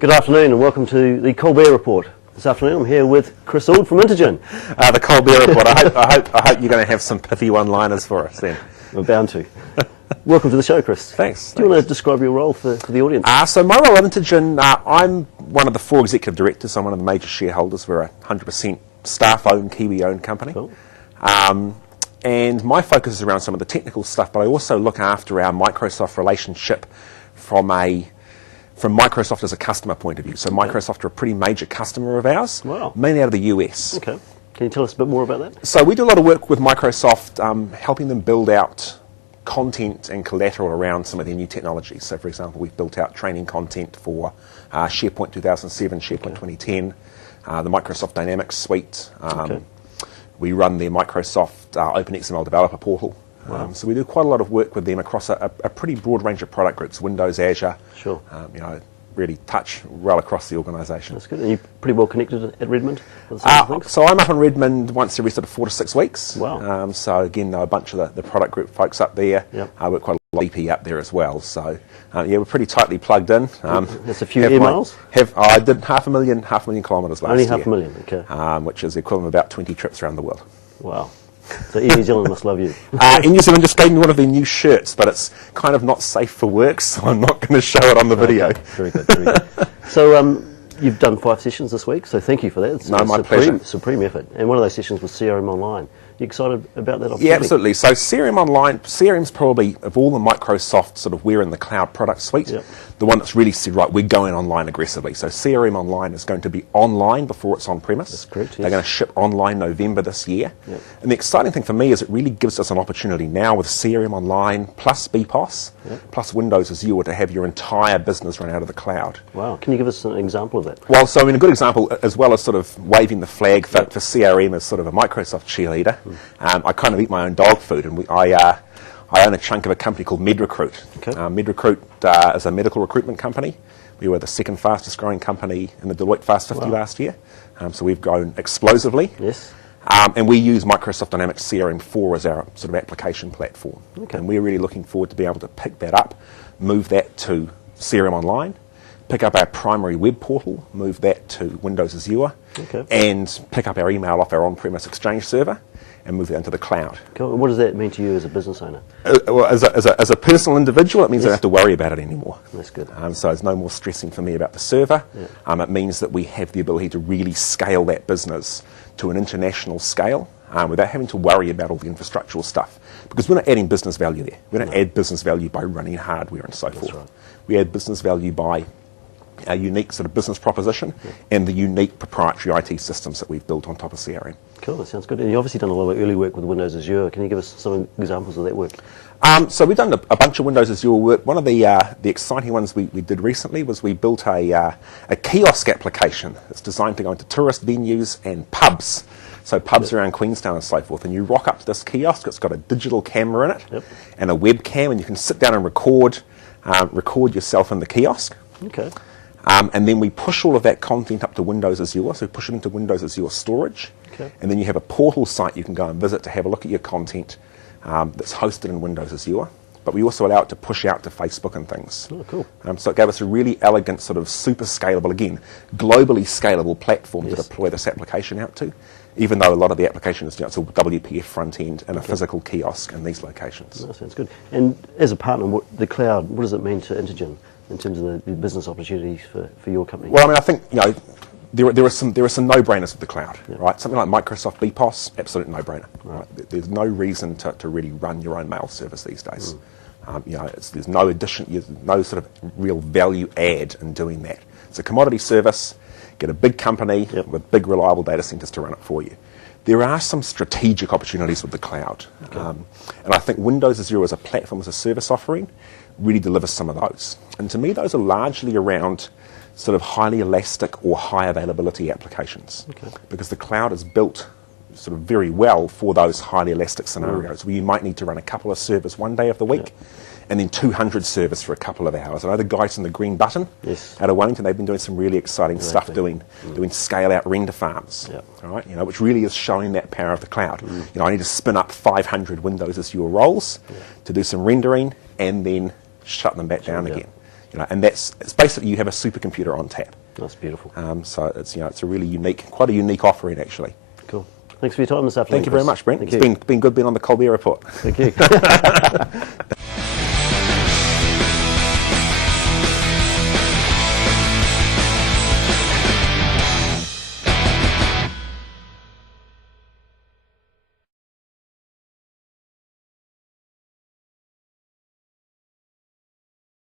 Good afternoon and welcome to the Colbert Report. This afternoon I'm here with Chris Auld from Intergen. The Colbert Report. I hope you're going to have some pithy one-liners for us then. We're bound to. Welcome to the show, Chris. Thanks. Do you want to describe your role for the audience? So my role at Intergen, I'm one of the 4 executive directors. I'm one of the major shareholders. We're a 100% staff-owned, Kiwi-owned company. Cool. And my focus is around some of the technical stuff, but I also look after our Microsoft relationship from Microsoft as a customer point of view. So Microsoft are a pretty major customer of ours, Wow. mainly out of the US. Okay. Can you tell us a bit more about that? So we do a lot of work with Microsoft, helping them build out content and collateral around some of their new technologies. So, for example, we've built out training content for SharePoint 2007, SharePoint 2010, the Microsoft Dynamics suite. We run their Microsoft OpenXML developer portal. Wow. So we do quite a lot of work with them across a pretty broad range of product groups: Windows, Azure. Sure. Really touch well across the organisation. That's good. And you're pretty well connected at Redmond? So I'm up in Redmond once every sort of 4 to 6 weeks. Wow. So again, know a bunch of the product group folks up there. Yep. I work quite a lot of EP up there as well. So we're pretty tightly plugged in. That's a few air miles? I did half a million kilometres last year. Only half a million, okay. Which is the equivalent of about 20 trips around the world. Wow. So New Zealand must love you. New Zealand just gave me one of their new shirts, but it's kind of not safe for work, so I'm not going to show it on the video. Okay. Very good, very good. So you've done 5 sessions this week, so thank you for that. It's my pleasure. Supreme effort. And one of those sessions was CRM Online. You excited about that opportunity? Yeah, absolutely. So CRM Online, CRM's probably, of all the Microsoft sort of we're in the cloud product suite, Yep. the one that's really said, right, we're going online aggressively. So CRM Online is going to be online before it's on premise. That's correct, yes. They're going to ship online November this year. Yep. And the exciting thing for me is it really gives us an opportunity now with CRM Online plus BPOS, plus Windows Azure to have your entire business run out of the cloud. Wow. Can you give us an example of that? Well, so a good example, as well as sort of waving the flag for CRM as sort of a Microsoft cheerleader, I kind of eat my own dog food, and I own a chunk of a company called MedRecruit. Okay. MedRecruit is a medical recruitment company. We were the 2nd fastest growing company in the Deloitte Fast 50 last year, so we've grown explosively. Yes. And we use Microsoft Dynamics CRM4 as our sort of application platform. Okay. And we're really looking forward to be able to pick that up, move that to CRM Online, pick up our primary web portal, move that to Windows Azure, and pick up our email off our on-premise Exchange server and move that into the cloud. Cool. What does that mean to you as a business owner? Well, as a personal individual, it means I don't have to worry about it anymore. That's good. So there's no more stressing for me about the server. It means that we have the ability to really scale that business to an international scale without having to worry about all the infrastructural stuff. Because we're not adding business value there. We don't add business value by running hardware and so forth. Right. We add business value by our unique sort of business proposition and the unique proprietary IT systems that we've built on top of CRM. Cool, that sounds good. And you've obviously done a lot of early work with Windows Azure. Can you give us some examples of that work? So we've done a bunch of Windows Azure work. One of the exciting ones we did recently was we built a kiosk application that's designed to go into tourist venues and pubs. So pubs around Queenstown and so forth. And you rock up to this kiosk, it's got a digital camera in it and a webcam, and you can sit down and record yourself in the kiosk. Okay. And then we push all of that content up to Windows Azure, so we push it into Windows Azure storage, and then you have a portal site you can go and visit to have a look at your content that's hosted in Windows Azure. But we also allow it to push out to Facebook and things. Oh, cool. So it gave us a really elegant, sort of super scalable, again, globally scalable platform to deploy this application out to, even though a lot of the application is it's a WPF front end and a physical kiosk in these locations. That sounds good. And as a partner, the cloud, what does it mean to Intergen in terms of the business opportunities for your company? Well, I mean, I think there are some no-brainers with the cloud, right? Something like Microsoft BPOS, absolute no-brainer. Right? There's no reason to really run your own mail service these days. There's no no sort of real value add in doing that. It's a commodity service. Get a big company with big reliable data centers to run it for you. There are some strategic opportunities with the cloud, and I think Windows Azure as a platform, as a service offering, really delivers some of those. And to me, those are largely around sort of highly elastic or high availability applications, because the cloud is built sort of very well for those highly elastic scenarios where you might need to run a couple of servers one day of the week and then 200 servers for a couple of hours. I know the guys in the Green Button out of Wellington, they've been doing some really exciting stuff doing scale-out render farms, right? Which really is showing that power of the cloud. I need to spin up 500 Windows Azure roles to do some rendering and then shut them back down again. and it's basically you have a supercomputer on tap. That's beautiful. So it's it's a really quite a unique offering actually. Cool. Thanks for your time this afternoon. Thank you very much, Brent. Thank It's been good being on the Colbert Report. Thank you.